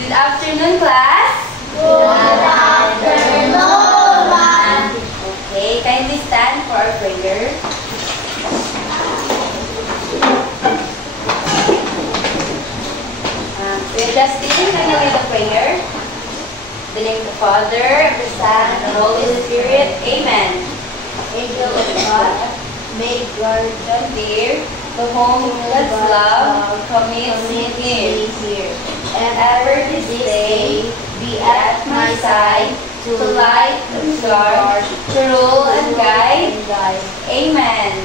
Good afternoon, class. Good afternoon, ma'am. Okay, kindly stand for our prayer. We're just sitting and lead the prayer. In the name of the Father, of the Son, and the Holy Spirit. Amen. Angel of God, may guardian Dear, to whom God's love commits me here. and ever this day be at my side to light and guard, to rule and guide. Amen. In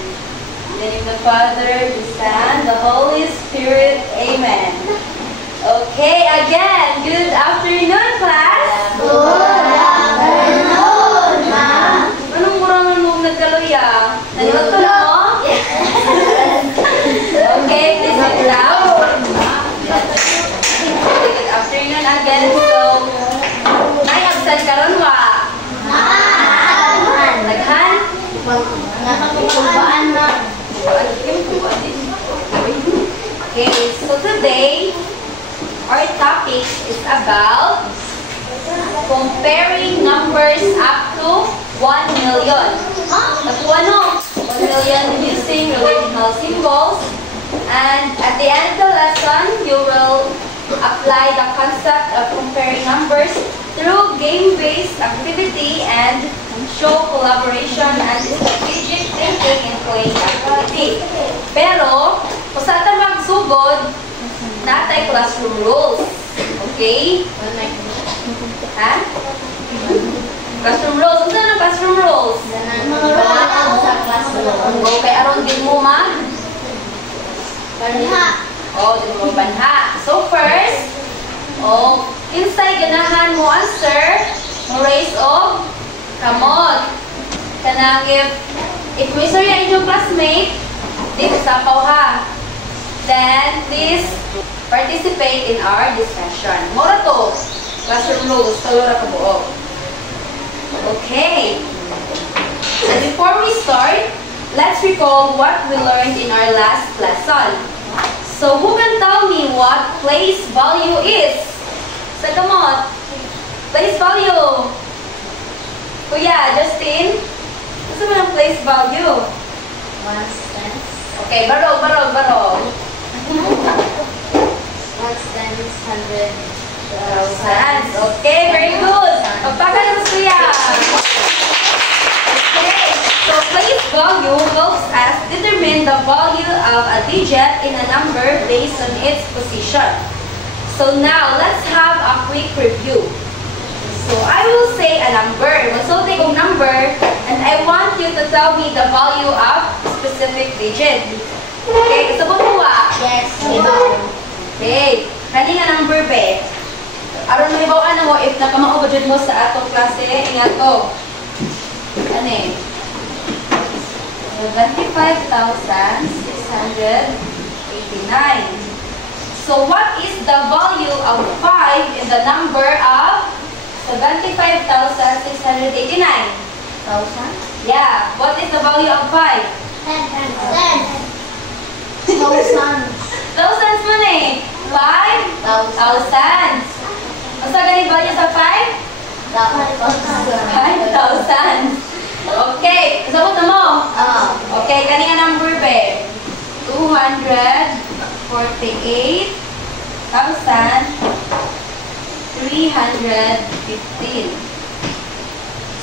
the name of the Father, the Son, the Holy Spirit. Amen. Okay, again, good afternoon, class. Good afternoon, ma'am. Anong kurangan mo nagkaluya? Nanood ko na mo? Okay, please sit down. Good afternoon again. So, may absent karon wa? Naghan? Nakakubaan, ma'am. Okay, so today, our topic is about comparing numbers up to 1 million. At ano? 1 million using relational symbols. And at the end of the lesson, you will apply the concept of comparing numbers through game-based activity and show collaboration and strategic thinking in playing activity. Pero, kung saan tayo magsugod, natay classroom rules. Okay? Ha? Classroom rules. Ano ang classroom rules? Okay, aron din mo mag? Banha. Oh, din mo banha. So first, inside ganahan mo answer, mo raise of kamot. Kanang if may sorry ang inyong classmate, dito sapaw ha. Then, please participate in our discussion. Mora to, classroom rules, talura ka buo. Okay. And before we start, let's recall what we learned in our last lesson. So, who can tell me what place value is? Sa kamot. Place value. Kuya, Justin, gusto mo ng place value? 1 cent. Okay, barog. 1 cent is 100,000. Okay, very good. Pagpakan mo kuya. Okay, so place value helps us determine the value of a digit in a number based on its position. So now, let's have a quick review. So I will say a number. Magsulti kong number, and I want you to tell me the value of specific digit. Okay, gusto mo kuha? Yes, Okay, kani nga number be. Aron mahibawaan na mo if nakamao budget mo sa atong klase, ingat ko. Ani? 25,689. So what is the value of 5 in the number of 75,689? 1,000. Yeah, what is the value of 5? 10,000. Thousands mo na eh. 5,000. Ang sa galing value sa 5? 5,000. Okay, sabot na mo. Okay, kanina number be. 248,315.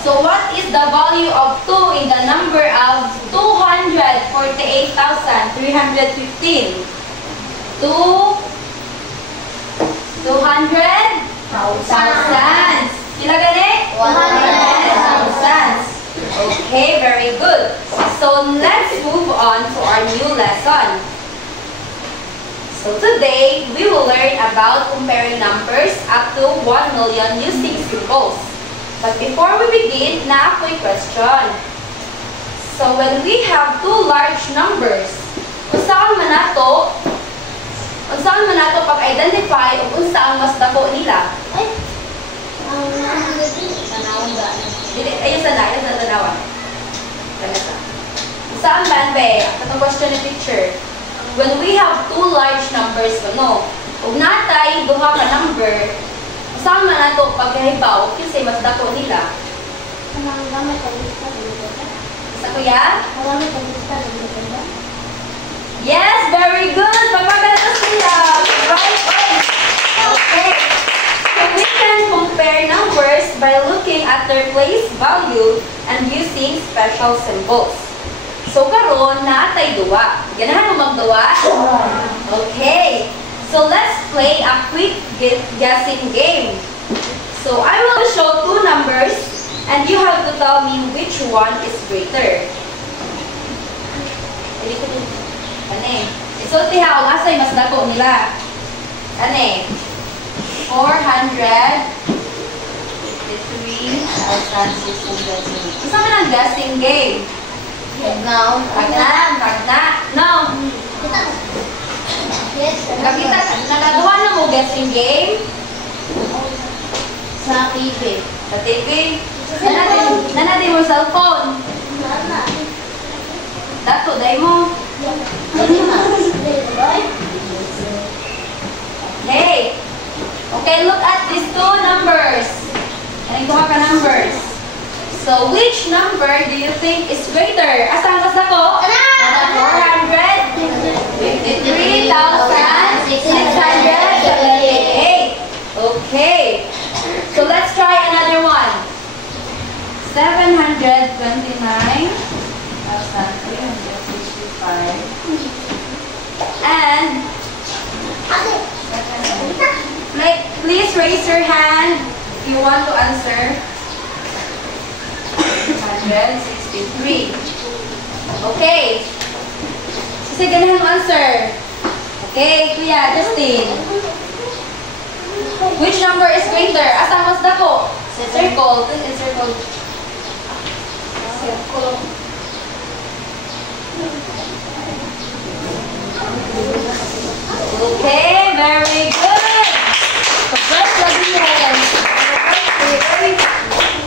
So what is the value of 2 in the number of 248,315? 200,000. Sila gani? 100,000. Okay, very good. So let's move on to our new lesson. So today, we will learn about comparing numbers up to 1 million using symbols. But before we begin, na quick question. So when we have two large numbers, unsaon man nato pag-identify o unsaon mas dako nila? Ayun sa tanawan. Saan ba, be? Katong question ni teacher. When we have two large numbers, no? Ug natay duha ka number, sama na to pagkahibaw kasi mas dako nila. Sa kuya? Yes, very good! Pagpapalatas nila! Right point! Okay. So we can compare numbers by looking at their place value and using special symbols. So karon naatay duwa. Ganahan mo magduwa? Okay. So let's play a quick guessing game. So I will show two numbers and you have to tell me which one is greater. Ane? Isulti ha, o asay mas dako nila. Ane? 453,600. Isa man ang guessing game. No. Tagna. No. Kakita, nagaduha na mo guessing game? Sa TV. Sa TV? Nanatin mo cellphone? Dato, day mo? Hey! Okay, look at these two numbers. Anong kuha ka numbers? So, which number do you think is greater? Asan mas dako? 453,678. Okay. So, let's try another one. 729,365. And please raise your hand if you want to answer. 163. Okay. Sige, ganahan mo answer. Okay, Kuya Justin. Which number is greater? Asa mas dako? Circle. Circle. Circle. Okay, very good.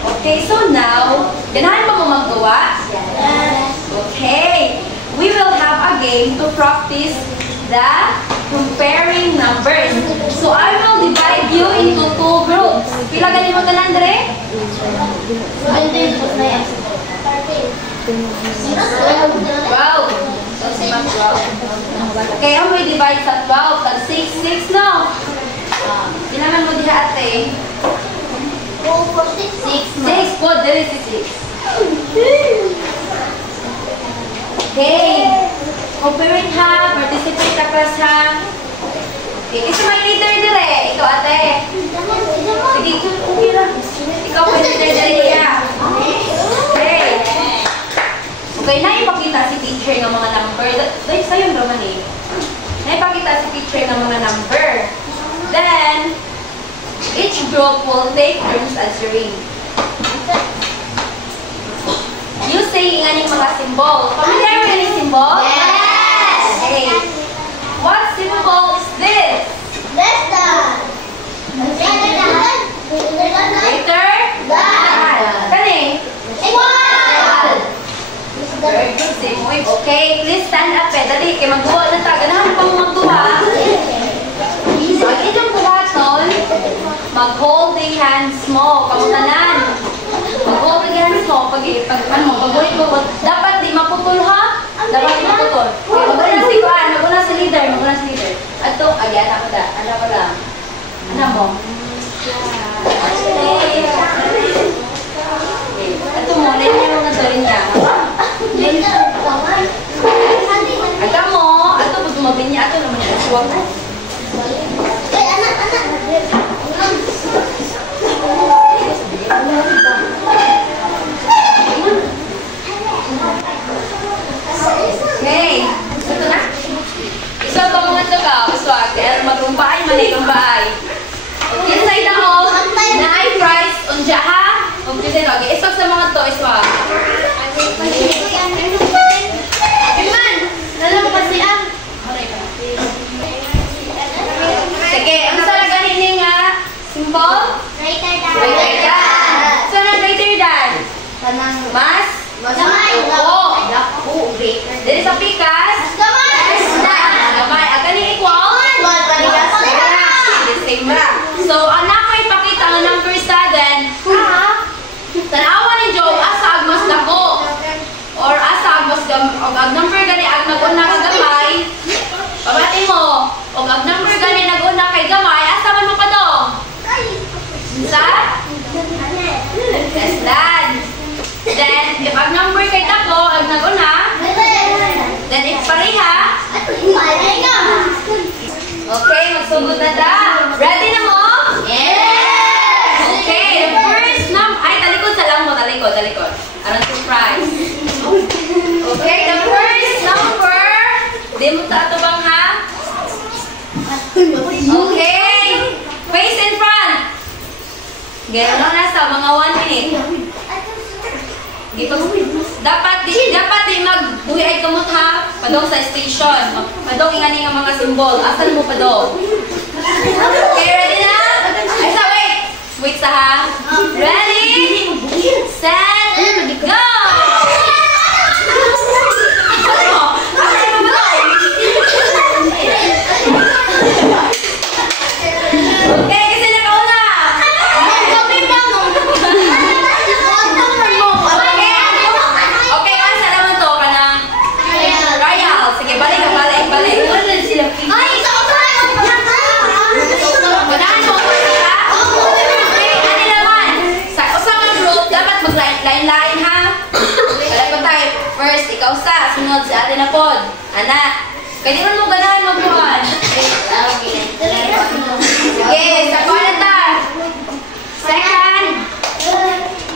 Okay, so now, ganahan pa mo maggawa? Yes. Okay. We will have a game to practice the comparing numbers. So I will divide you into two groups. Pila ganin mo tanan dire? 17 plus 9. 12. So si Ma'am 12. Okay, ang may divide sa 12. Tag 6, 6 no? Kailangan mo diha ate. 6 po, there is 6. Okay. Comparing ha, participate ka class ha. Okay, kasi may leader dire. Ikaw ate. Sige, okay lang. Ikaw may leader dire ya. Okay. Okay, naipakita si teacher ng mga number. Dahil sa'yo naman eh. Naipakita si teacher ng mga number. Then, each group will take turns answering. You say nganing mga symbol. Familiar with any symbol? Yes! Okay. What symbol is this? Greater? Kani? Very good, Simoy. Okay, please stand up eh. Dali, kaya magduwa na ta. Ganahan pa mo magduwa. So, ang inyong buhaton, mag-holding hands mo. Pagutanan. Mag-holding hands mo. Pag-ulit mo. Dapat di maputol ha? Dapat di maputol. Okay, mag-una si Kuan. Mag-una si leader. Ato, ayan ako da. Ano ko lang. Ano mo? Ato mo, nailan mo na doon niya. Aga mo, ato po tumabin niya. Ato naman yung aswag mo. Okay. Ito na. Isa pa mga ito ka. Uswag. Kaya magrumbay, manirumbay. Okay, sa ito ko. Na ay price. Unja ha? Okay, iswag sa mga ito. Iswag. Iman! Lalo mo kasi ang. Sige, ang sarang ganinin nga. Simple? Greater than. Saan ang greater than? Mas? Oo. Dili sa pikas? Gamay. Ang gani equal? So, anak ko ipakita ang number 7. Tanawa ni Job, asa agmas dako. Or asa agmas ang number gani ag naguna ka gamay. Pabati mo, og ang number gani naguna kay gamay, asa man mo pa dong? Sa? Less than. Then, if ang number kay dako ag naguna, then if pareha, okay, magsugod na ta. Ready na mo? Yes! Okay, the first number, ay talikod sa lang mo, talikod. Aron surprise. Okay, the first number, di mo ta ito bang ha? Okay, face in front. Gano'n lang nasa mga 1 minute. Dapat di magbuhi ay kumot ha. Padong sa station. Padong ingani nga mga symbol. Asan mo padong? Okay, ready na? Ay sa wait. Wait sa ha. Ready? Set, go! Ano? Asan mo padong? Okay, kasi nakauna. Okay, asa naman to ka na? Royal. Sige, balik. Ay, isa ko tayo! Ganahan mo ako sila? Okay, ano naman? Sa usapang group, dapat mag-line ha? Kaya ko tayo. First, ikaw sunod si ate na pod. Anak, kaya di mo ganahan magbuhan. Sige, sa kwanata. Second,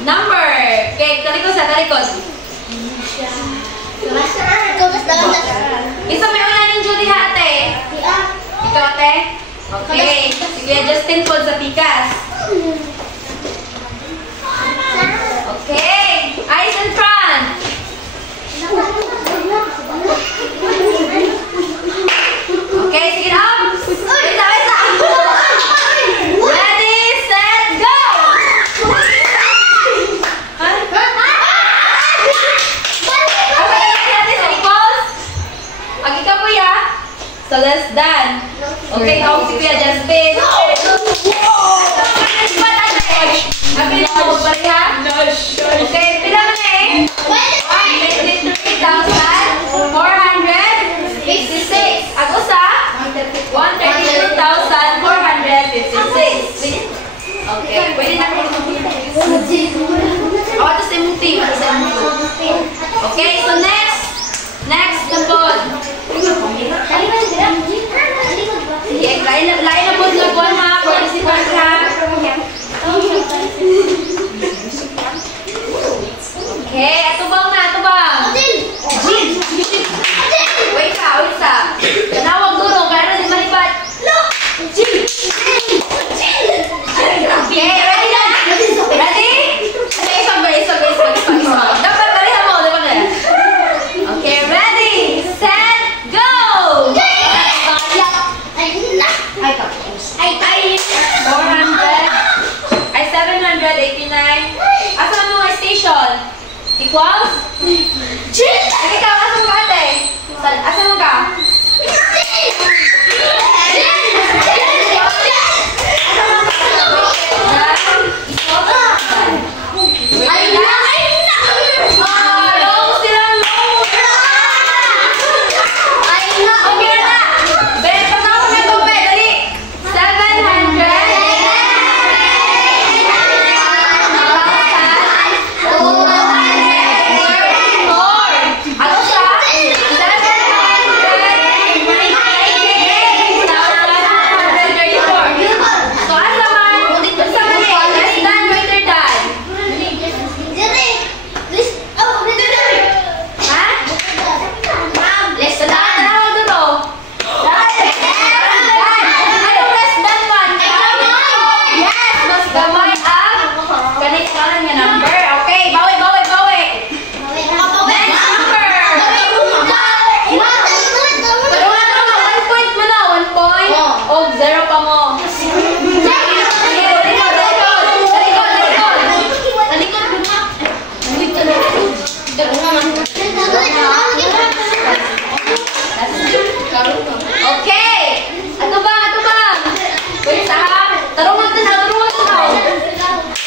number. Okay, talikod. Isa may una ng Judy ha, ate. Ikaw, ate? Okay. Si Kuya Justin po sa pikas. Okay. Eyes in front. Okay, sige na. Wait lang. Ready, set, go! So less than. Okay, kau si Kuya Justin. Happy na mo ba ha? Okay, pila na eh? 132,456. Ako sa? 132,456. Okay, pwede na ko. Oh, ito sa imong team. Okay, so next na po. Sige, lain na po sa buwan ha. Pwede si Juan ha. Okay, ato bang. Wait sa. Kanawag dulo, kaya rin malipat. Okay, ready na? Ready? Isog. Dapat balihan mo, diba na? Okay, ready, set, go! 789. Asan mo nga station? Equals? Ikaw, asan mo ka ate? Asan mo ka?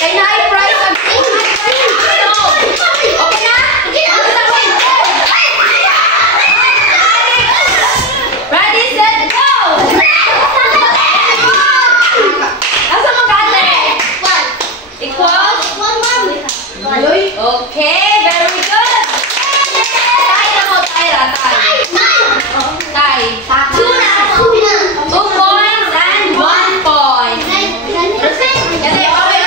Kaya na ay price ang okay na? Ready, set, go! Asa mo ka ate? Equal? Okay, very good! Tay na mo, Tyra, tay. Tay. 2 points and 1 point. Kasi, bawi.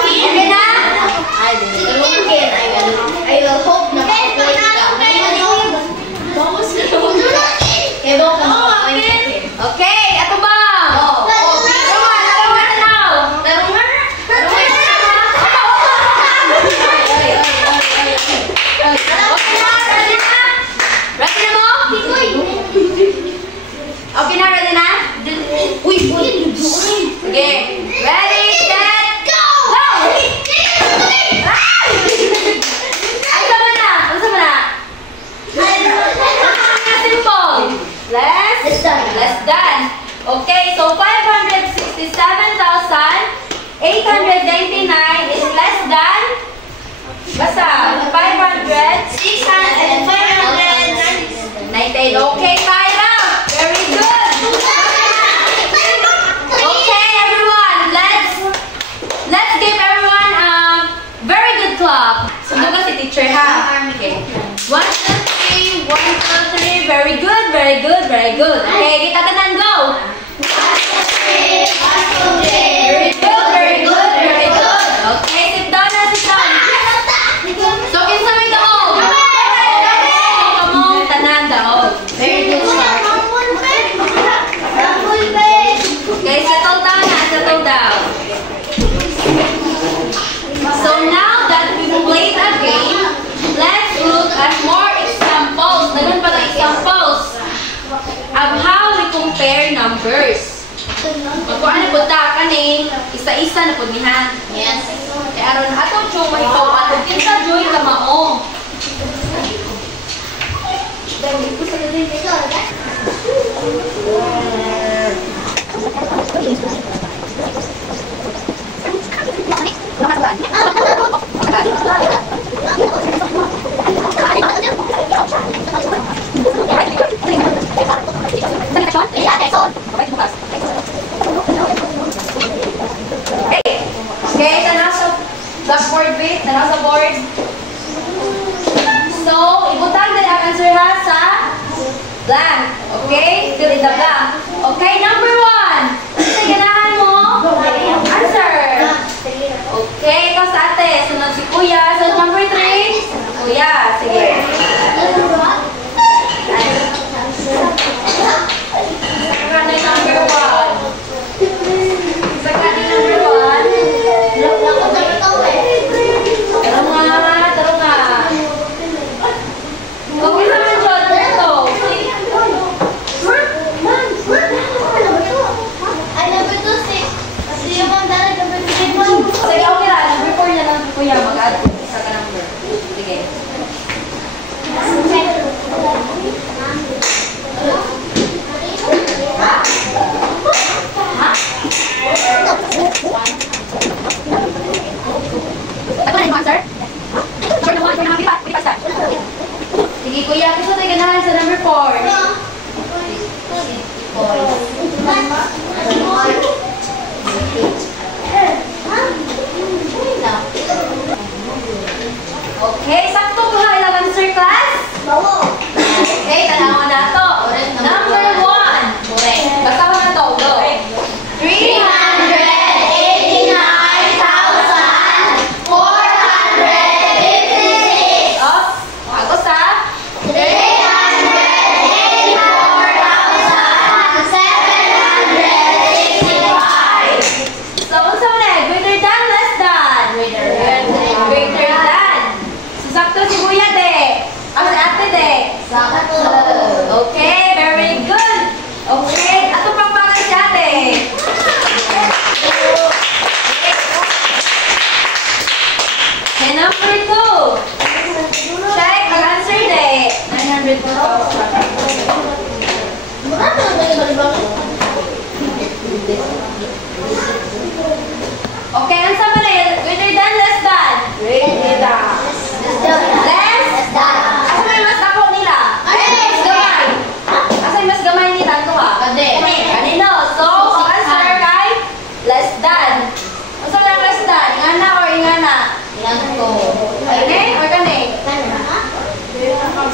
Okay na? I will hope na makaplay ka. Okay, ato ba? Okay na, ready na? Okay, ready, set, go! Ano mo na? Simple. Less than. Okay, so 567,899 is less than, basta, 500, 698. Okay, Tyra. Very good. Okay, everyone. Let's give everyone a very good clap. Sundo ka si teacher, ha? Okay. 1, 2, 3. 1, 2, 3. Very good. Okay, kita tanan, go. Very good. Okay, sit down. So, kinsa may daog? Kamong tanan daog. Very good start. Okay, settle down. So now that we've played a game, let's look at more examples. Ganun pala examples of how we compare numbers. Magkuha na po ta kani, isa-isa na po nihan. Yes. Kaya aron atong chong mahitaw atong kinsa joy ka mao. Okay, tanaw sa blackboard bit, tanaw sa board. So, ibutang din ang answer ha sa blank. Okay? Fill in the blank. Okay, number 1. Sa ganahan mo? Answer. Okay, ikaw sa ate. Sunod si Kuya. So, number 3. Kuya. Sige. Sakani number 1. Sakani number 1. Taro nga. Okay naman, John. Ito. Okay, ang sama na yun. Greater than, less than? Greater than. Less? Asa may mas dako nila? Mas gamay. Asa may mas gamay nila? Ito ha? Kanino? So, ang answer kay less than. Asa lang less than? Ingana or ingana? Okay? Or kani?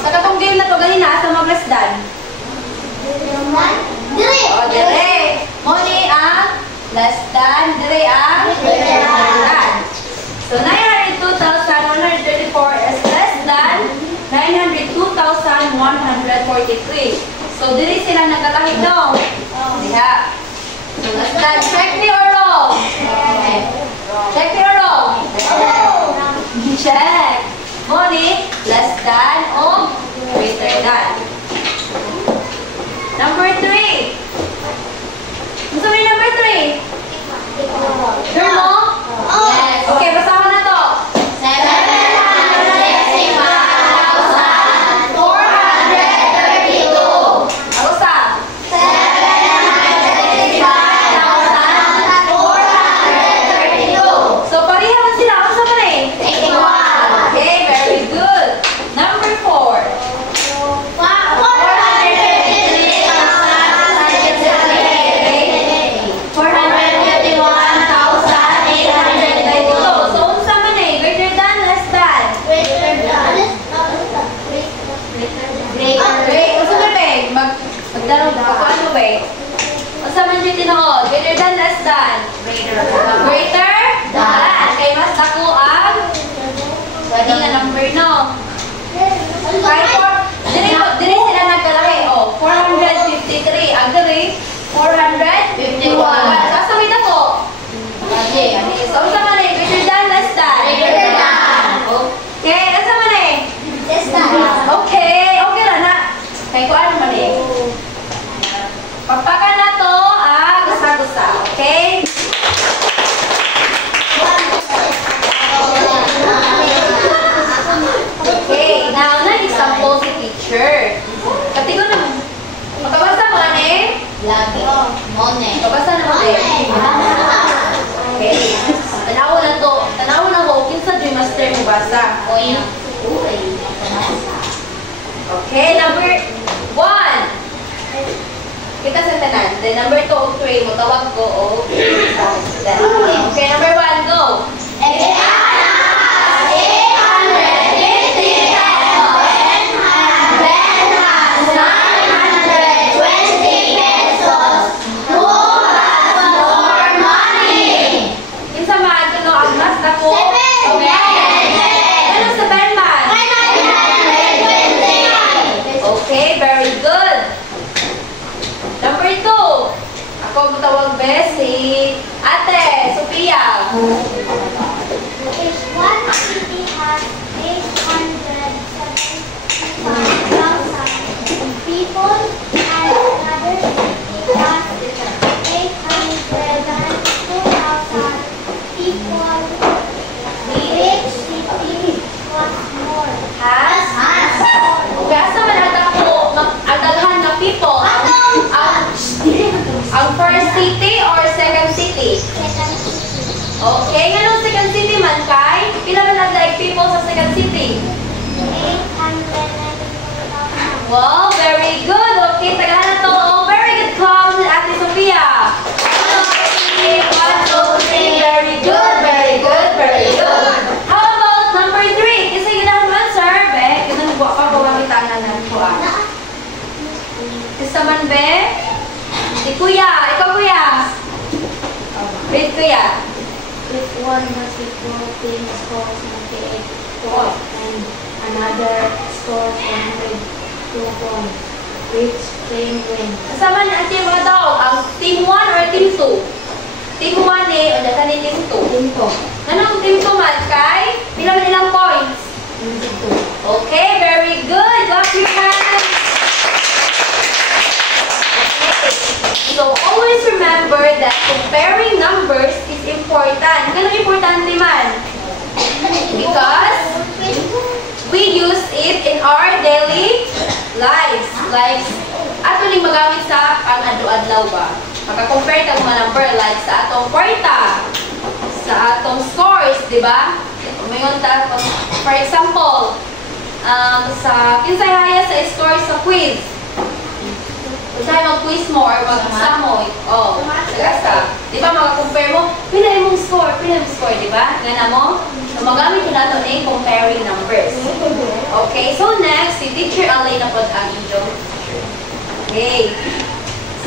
Sa katong game na to, ganina, asa mag less than? O, dire. Moni ang less than. Dire ang greater than. So, 902,134 is less than 902,143. So, diri sila nagkakahit, no? Diha. So, less than. Check me or wrong? Check me or wrong? Check. Moni, less than o greater than. Number 3. Gusto mo yung number 3? Sure mo? Yes. Okay, basahan na to. 765,432. Ako sa? 765,432. So, pareha man sila. Ako sa man eh? 81. Okay, very good. Number 4. 451,892. So, unsa man eh? Greater than, less than? Great. Unsa man ba eh? Magdaro ba? Ano ba eh? Unsa man siya tinuod? Greater than, less than? Greater than. Kay mas dako ang pwede nga number, no? Kaya diri sila nagkalahi. Oh, 453. Ang diri, 451. Kasawid ako. So, unsa man eh? Greater than, less than? Greater than. Okay, unsa man eh? Okay, okay lang na. Kaya ko ano man eh? Pagpakan na to, gusa-gusa. Okay? Okay, now na example si teacher. Katigo na, makabasa mo eh? Makabasa na mo eh? Okay. Tanaw na to. Tanaw na ko, kinsa di master mo basa. Okay, number 1. Kita sa tanan. Then number 2 o 3, matawag ko o. Okay, number 1, go. Kinsa man kuno ang mas dako? Ano sa Ben man? Okay, very good. Number 2. Ako matawag be si Ate Sophia. If one city has 875,000 people and another city has 802,000 people, which city was more? Has? Okay, asa man ang dako? Ang daghan nga people? Ang first city or second city? Second city. Okay, ganun second city man kay? Pila man nagdaig people sa second city? 894,000. Wow, very good. Okay, tagahan na to. Oh, very good clap, Ate Sophia. 1, 2, 3. Very good, very good, very good. How about number 3? Kasi yun ang answer, be. Ganun buwa pa kung makita na ng buwa. Isa man, be? Si Kuya. Ikaw, Kuya. Read, Kuya. If one basketball team scores 98 points and another scores 102 points, which team wins? Kasama na ang team mga tao. Ang team 1 or team 2? Team 1 eh, o dyan ni team 2. Team 2. Anong team 2 man, kay? Pila man ilang points? Team 2. Okay, very good. Clap your hands. Okay. So, always remember that comparing numbers is important. Ganun importante man? Because we use it in our daily lives. Like, ato ning magamit sa pang-adlaw-adlaw ba? Maka-compare ta mga number like sa atong kwarta, sa atong scores, di ba? Umingon ta, for example, sa kinsay haya sa scores sa quiz. Usahay mag-quiz mo or mag-exam mo. Oh, sagasa. Di ba maka-compare mo, pila imong score, di ba? Ngana mo? So, magamit ko nato na yung comparing numbers. Okay, so next, si Teacher Alay na po ang inyong teacher. Okay.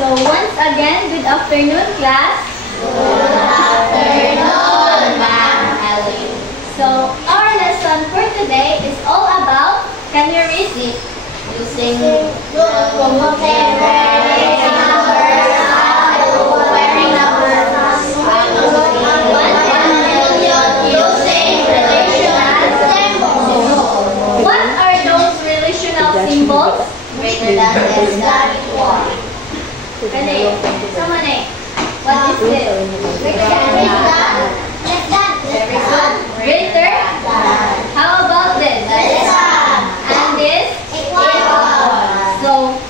So once again, good afternoon, class. Good afternoon, Ma'am Ellie. So our lesson for today is all about, can you read it? Using comparing numbers. Comparing numbers. 1 million using relational symbols. What are those relational symbols? Greater than, less than, equal. Kani, sama ni. What is this? Greater than, less than, Very good. Greater? How about this? less than, And this? equal. So,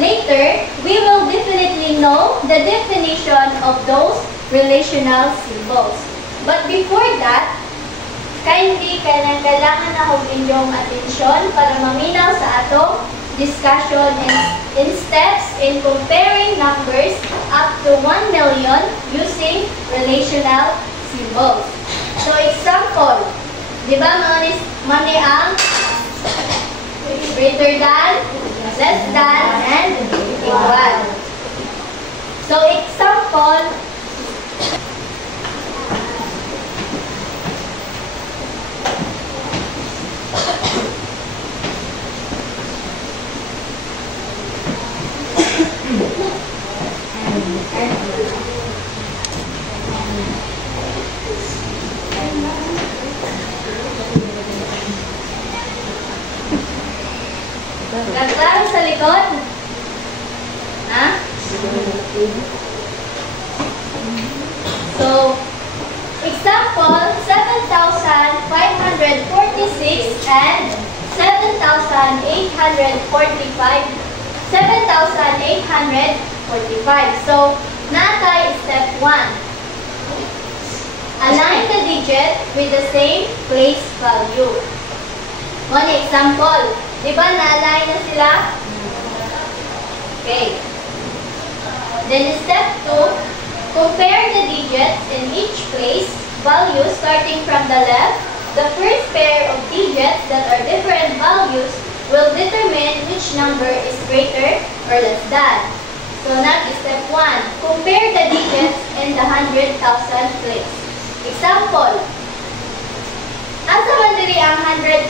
later, we will definitely know the definition of those relational symbols. But before that, kindly kailangan na hong inyong atensyon para maminaw sa atong discussion in steps in comparing numbers up to 1 million using relational symbols. So, example, di ba mani ang greater than, less than, and equal. So, example, Gagawin sa likod? Ha? So, example, 7,546 and 7,845. 7,845. So, natay step 1. Align the digit with the same place value. One example. Di ba na-align na sila? Okay. Then step 2, compare the digits in each place value starting from the left. The first pair of digits that are different values will determine which number is greater or less than. So that is step 1. Compare the digits in the 100,000 place. Example. Asa man diri ang 100,000?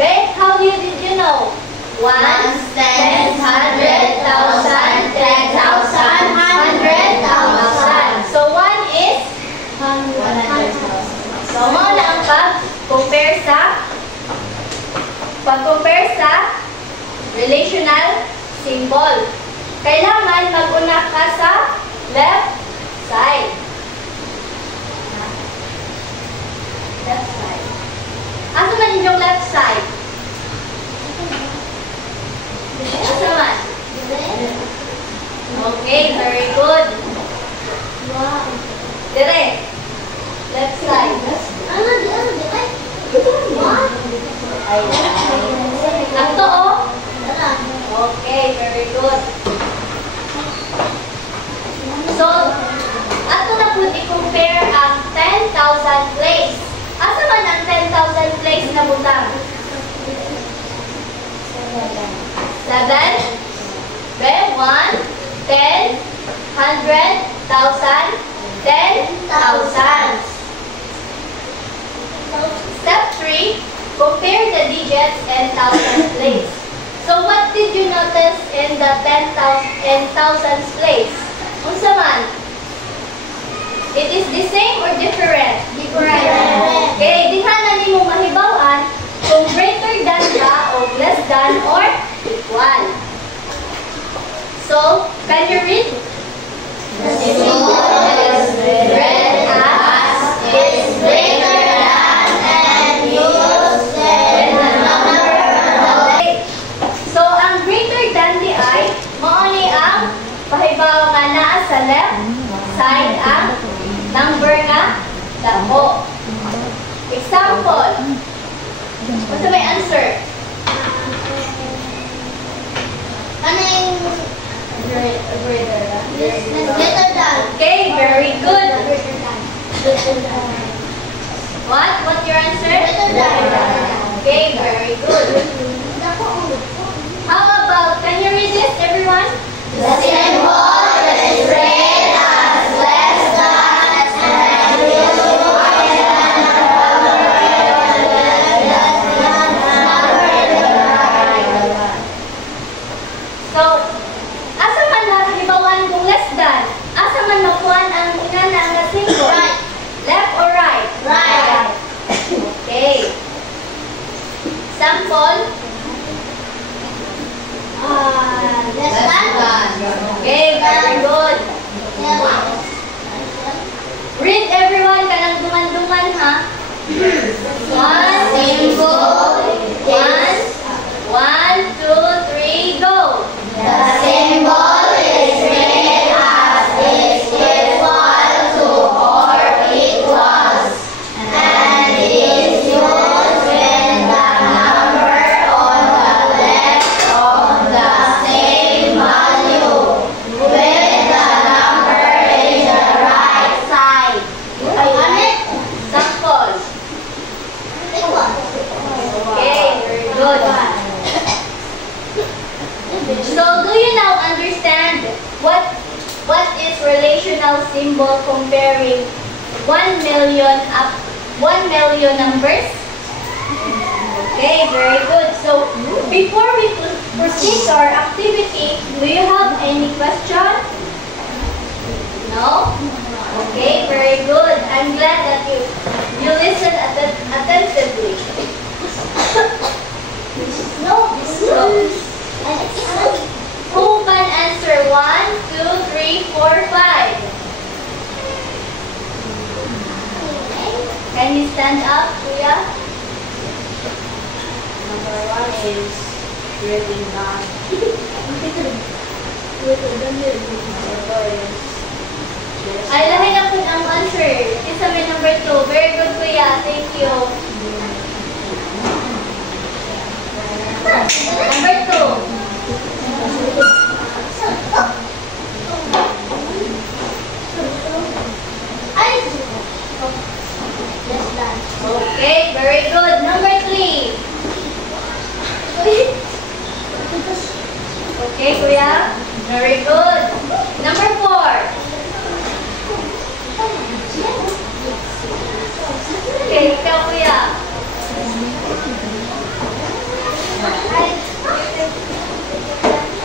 Babe, how did you know? 1, 10, 100,000, 10,000, 100,000. So 1 is 100,000. So mo na ang pag-compare sa relational symbol. Kailangan mag-una ka sa left side. Left side. Asa man inyong left side? Asa man? Okay, very good. Wow. Dire. Left side. Ato oh. Okay, very good. So, ato na po i-compare ang 10,000 place. Asa man ang 10,000 place na butang? 7? Then, 1, 10, 100,000, 10,000. Step 3, compare the digits in thousands place. So, what did you notice in the 10,000s place? Unsa man? It is the same or different? Different. Okay, diha na nimo mahibaw-an kung greater than ba o less than or equal. So, can you read? The symbol is read as is greater than and used in the number. So, ang greater than di ay, mao ni sa left side ang number nga dako. Example. What's my answer? Ano yung Greater than. Okay, very good. What's your answer? Okay, very good. How about, can you read this, everyone? The symbol is read as less than and used So, asa man nahibawan kung less than? Asa man makuhan ang una na nga symbol? Right. Left or right? Right. Okay. Sample. Less than. Okay, very good. Read everyone, kanang duman-duman ha. One, symbol. One, two, three, go. The symbol is read as is equal to or equals and is used when the number on the left of the same value when the number is the right side. Sample. Okay, very good. So, do you now understand what is relational symbol comparing 1 million numbers? Okay, very good. So, before we proceed to our activity, do you have any question? No? Okay, very good. I'm glad that you listened attentively. Who can answer 1, 2, 3, 4, 5? Can you stand up, Kuya? Number 1 is written down. Number 2 is Ay, lahat na po ang answer. Isa may number 2. Very good, Kuya. Thank you. Number 2. Okay, very good. Number 3. Okay, Kuya. Very good. Number 4. Okay, ikaw, Kuya.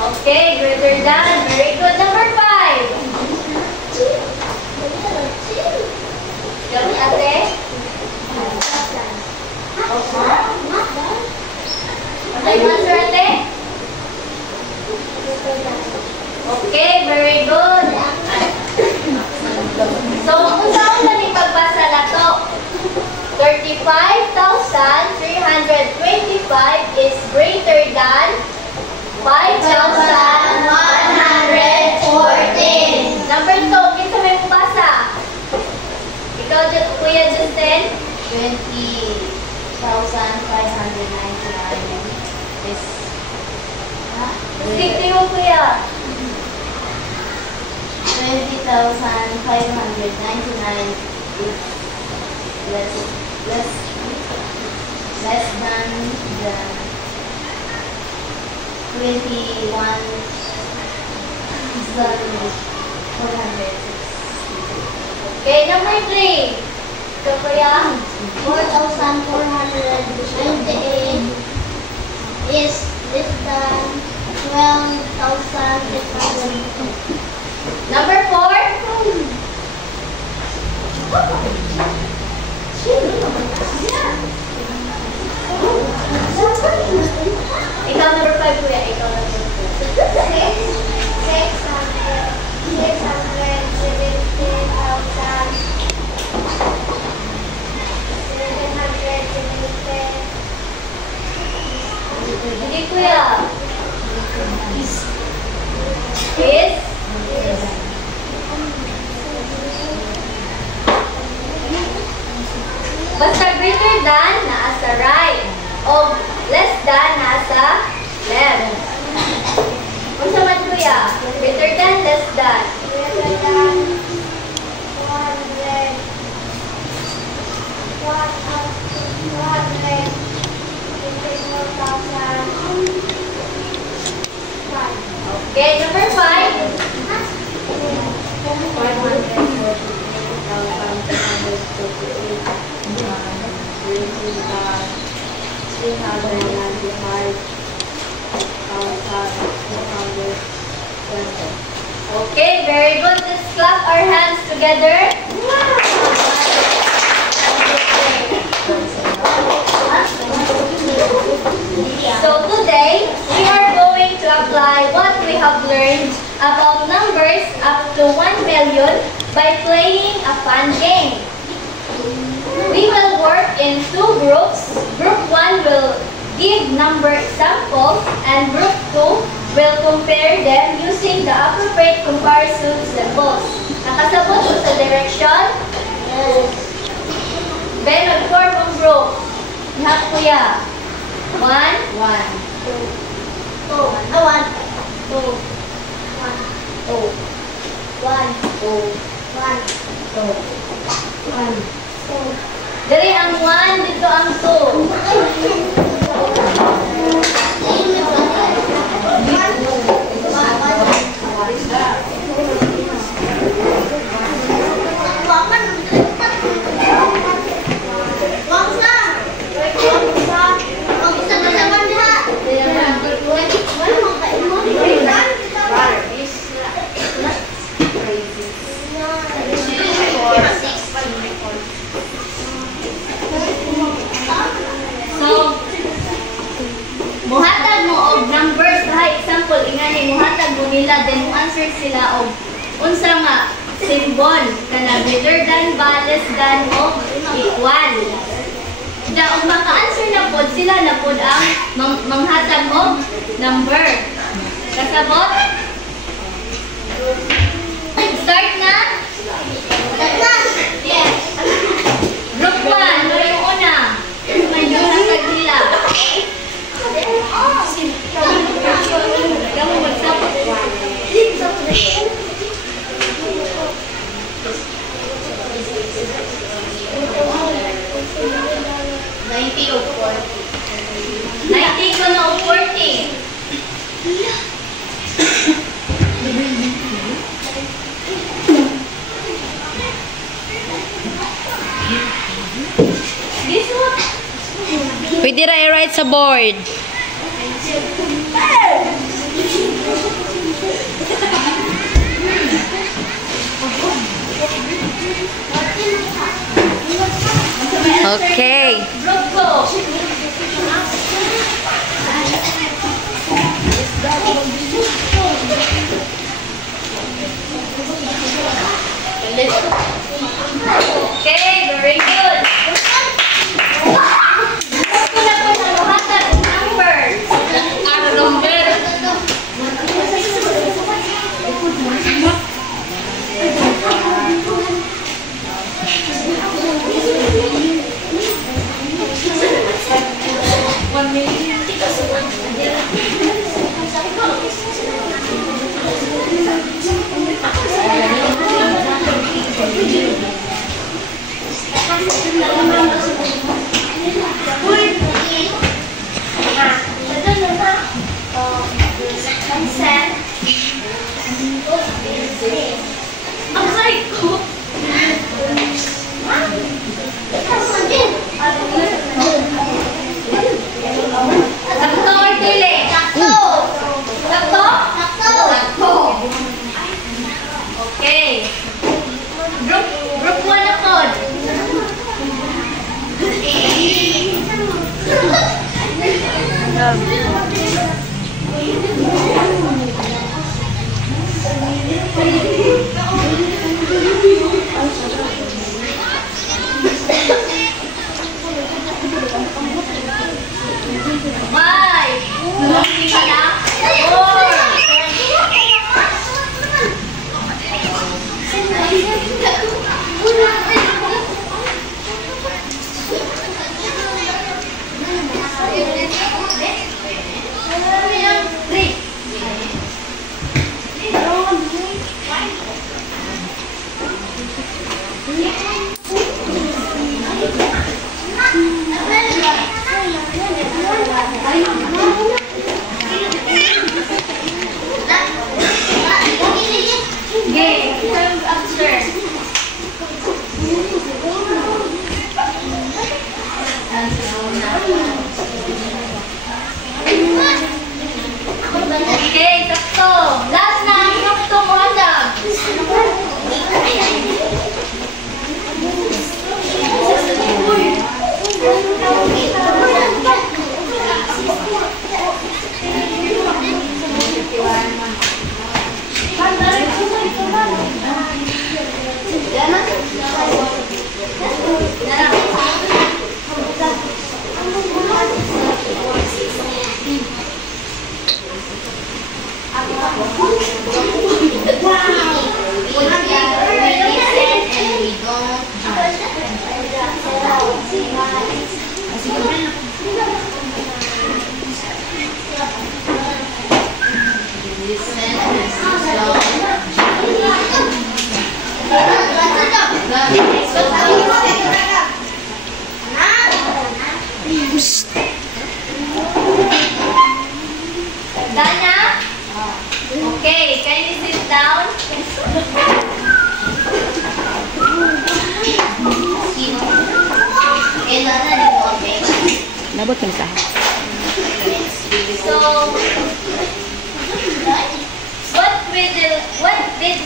Okay, greater than. Very good. Number 5. Ikaw, ate. Ano yung answer, ate? Okay, very good. So, kung saan ba ni pagbasa na to? 35,325 is greater than 5,114. Number 2, kinsa may mabasa? Ikaw, Kuya Justin? 20,599 is Speak to you, Kuya. 20,599 is less than the 21,400. Okay, number 3. Ikaw, Kuya? 4,498 is less than 12,800. Number 4. Ikaw, number 5, Kuya. Ikaw, number 4. Hindi, Kuya. Is? kuya? Greater than, less than? Greater than 200. 200. 54,000. Okay, number 5. Okay, very good. Let's clap our hands together. So today, we are going to apply what we have learned about numbers up to 1 million by playing a fun game. We will work in 2 groups. Group 1 will give number examples and Group 2 will compare them using the appropriate comparison symbols. Nakasabot mo sa direction? Yes. Ben, mag-form ang group. Lahat kuya. 1, 1, 2, 2. 1. 2. 2, 1, 2. Dali ang 1, dito ang 2. Muhatag mo og numbers ha, example ingani muhatag mo nila then mo answer sila og unsa nga symbol kana greater than, less than o equal. Da og maka-answer na pod sila na pod ang manghatag og number. Kasabot? Start na? Yes. Group 1, ano yung una? May hatag nila. Kamu magsabot. 90 o 40. 90 ko na o 40. This one. Pwede ra i-write sa board. Okay. Group go. Okay, very good. Okay. Group 1 na pod. Done na? Okay, can you sit down? Labot ka sa. So, what did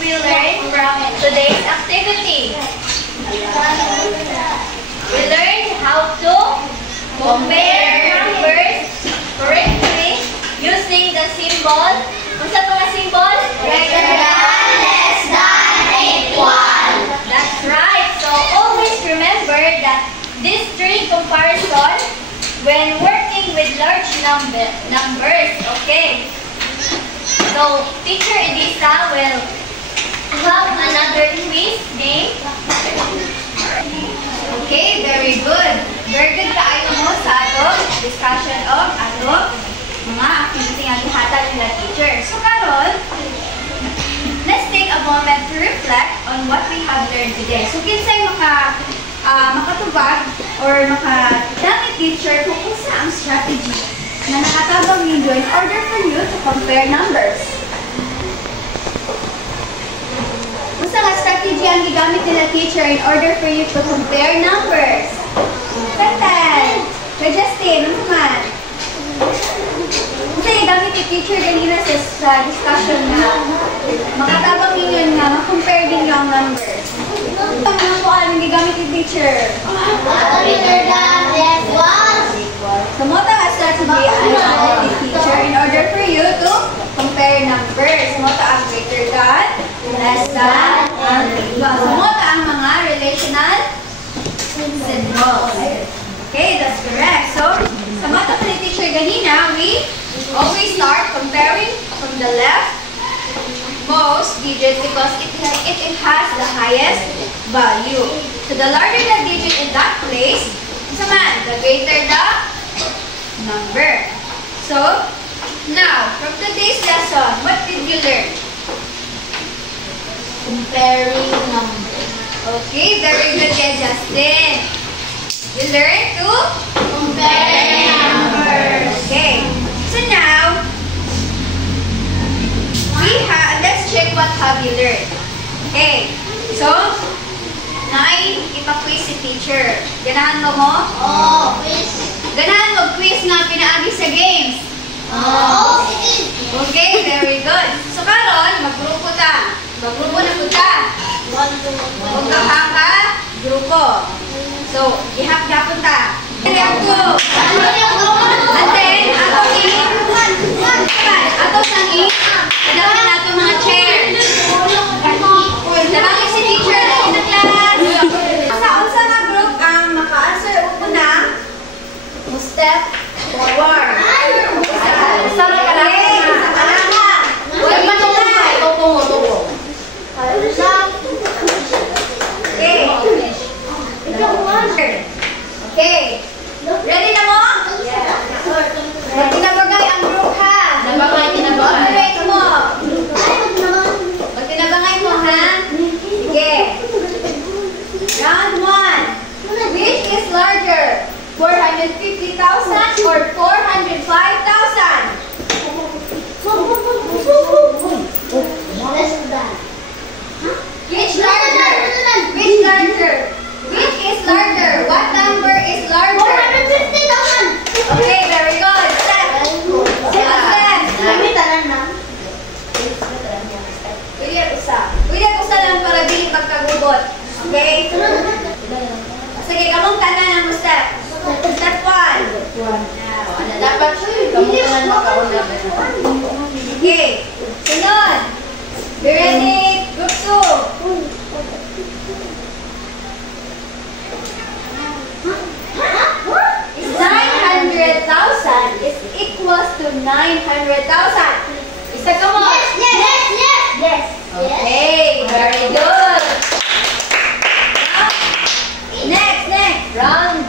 we learn from today's activity? We learned how to compare numbers correctly using the symbol. What's that mga symbol? Greater than, less than, equal. That's right. So always remember that these three comparisons when working with large numbers. Okay. So teacher Elisa will have another quiz name. Okay, very good. Very good kaayo mo sa atong discussion of atong mga activity nga gihatag nila teacher. So karon, let's take a moment to reflect on what we have learned today. So kinsay makatubag or makadamit teacher kung unsa ang strategy na nakatabang ninyo in order for you to compare numbers. Unsa nga strategy ang gigamit nila teacher in order for you to compare numbers? Kantan! Kay Justin, ano man? Unsa yung gamit ni teacher ganina sa discussion na makatabang ninyo nga ma-compare din ang numbers? Ano po ang gigamit ni teacher? Greater than, less than. So, mo ta nga strategy ang gigamit ni teacher in order for you to compare numbers. Mo ta ang greater than, less than, and equal. So, mo ta ang mga relational symbols. Okay, that's correct. So, sa mata pa ni teacher ganina, we always start comparing from the left most digit because it has the highest value. So the larger the digit in that place, the greater the number. So now, from today's lesson, what did you learn? Comparing numbers. Okay, very good, Justin. You learned to Compare numbers. Okay. So now, let's check what have you learned. Okay. So, ipa-quiz si teacher. Ganahan mo mo? Oh, quiz. Ganahan mo quiz nga pinaagi sa games. Oh, sige. Okay, very good. So karon, maggrupo ta. Maggrupo na po ta. Huwag kang ka, grupo. So, ihap-yapon ta. Ihap-ko. And then, ato sangi, kadawin nato mga chair. Sabagay si teacher na in the class. Sa nga group ang maka-answer upo na, step forward. Isa ka lang. Isa ka lang. Huwag matulay. Tupo. Okay. Ready na mo? Pag tinabagay ang group ha. Tinabagay mo. Pag tinabagay mo ha. Sige. Round 1. Which is larger? 450,000 or 405,000? Less than. Which larger? Which larger? Which is larger? What number is larger? 450,000. Okay, very good. Step. Step. Pwede usa lang para dili magkagubot. Okay? Sige, kamong tanan ang step. Step 1. Dapat kamulan makauna. Okay. Sunod. Be ready. Group 2. Is 900,000 is equals to 900,000. Isa Second one. Yes. Okay, very good. Next. Round.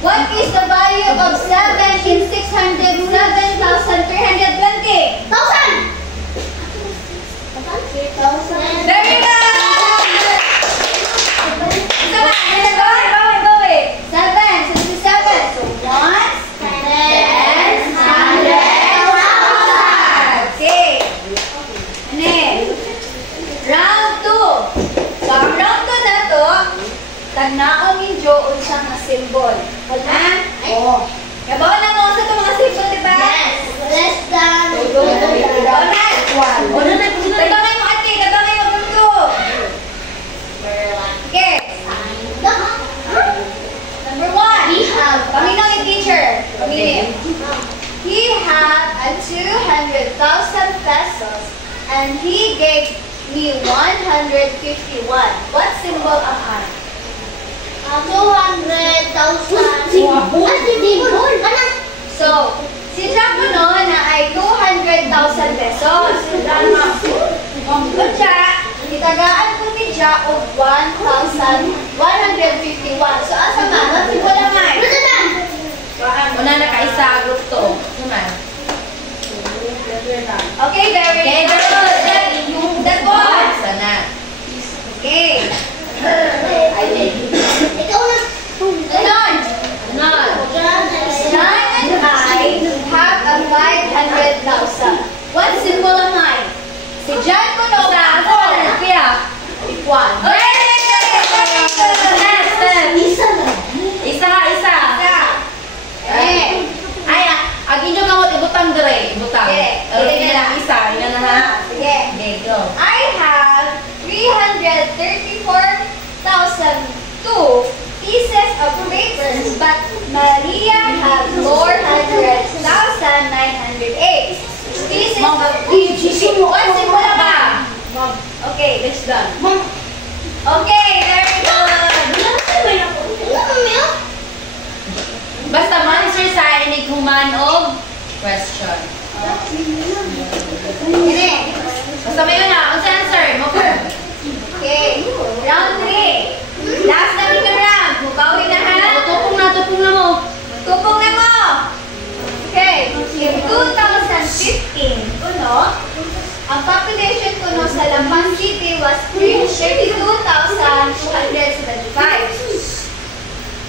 What is the value of 7 in 607,320? 1,000. Very good. Isa ba? Go. 7. So this is 7. So 1, 10, 100, 1,000. Okay. Next. Round 2. So ang round 2 na to, tagnaon yung Jo unsang nga symbol. Ha? Oh. Yabaw na mo sa itong mga symbol, di ba? Yes. Less than. Tatanay mo ate, tatanay mo gusto. Okay. Number 1. We have. Paminaw yung teacher. Pamilya. He had a 200,000 pesos and he gave me 151. What symbol am I? 200,000. So, si Jack mo no, na ay 200,000 pesos. Kutya, itagaan ko ni Jack of 1,151. So, asa ma? What symbol am I? Una na kaisa group to. Naman. Okay, very good. That one. Sana. Okay. Ikaw na. Ganon. None. John and I have a 500,000. What symbol am I? Si John ko no. Kaya. Equal. Isa. Ay, agin nyo kamot ibutang dire. Ibutang. Dire. Pero Dire ina na. lang isa. Ina na ha. Sige. Okay, go. I have 334,002 pieces of paper, but Maria has 400,908 pieces of paper. What symbol am I? Okay. Next done. Okay, very good. Basta ma-answer sa inig human og question. Kini. Basta may yun na. Ang answer mo po. Okay. Round 3. Last na rin ng round. Mukawin na ha. Tupong na mo. Tupong na mo. Okay. In 2015, kuno, ang population kuno sa Lampas City was 32,275.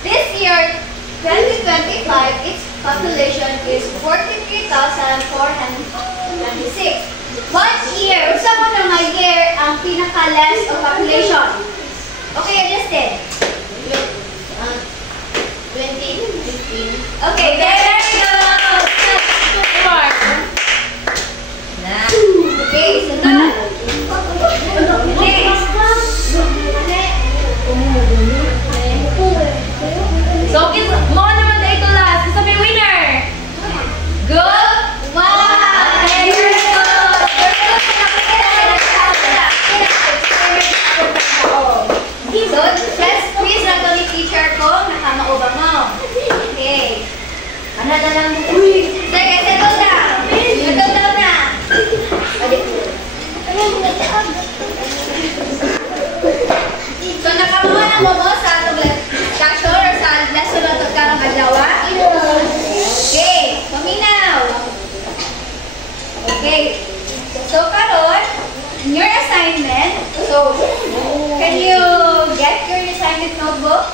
This year, 2025, its population is 43,426. What year? Unsa mo na nga year ang pinaka-less of population? Okay, Justin. 2015. Okay, very good. Na. Okay, sunod. Next. So, mo naman na ito last. Isa may winner. Good one. Very good. So, let's quiz na to ni teacher ko. Nakamaubang mo. Okay. Ano na lang? Sige, settle down. Settle down na. So, nakamuha na mo sa atong discussion or sa lesson na ito karang adlaw? Okay. Paminaw. Okay. So, karon, in your assignment, so, can you get your assignment notebook?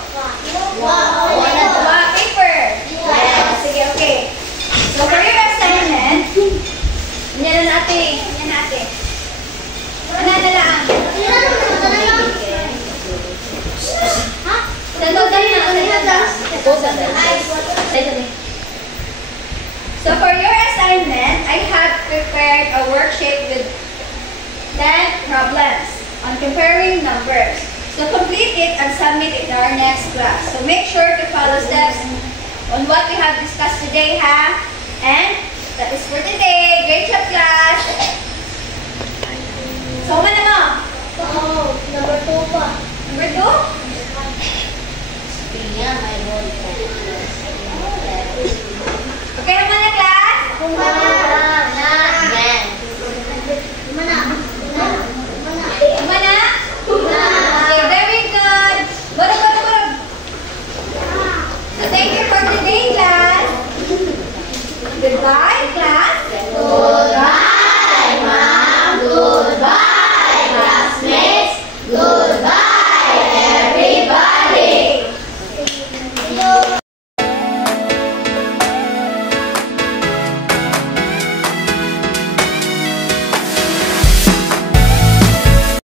Paper. Yes. Sige, okay. So, for your assignment, yan na natin. Ano na lang? Settle down na. So, for your assignment, I have prepared a worksheet with 10 problems on comparing numbers. So, complete it and submit it in our next class. So, make sure to follow steps on what we have discussed today, ha? And that is for today. Great job, class! So, ano mo? Number 2 pa. Number 2? Yeah, my God. Okay naman na, class? Yes. thank you for today, class. Goodbye.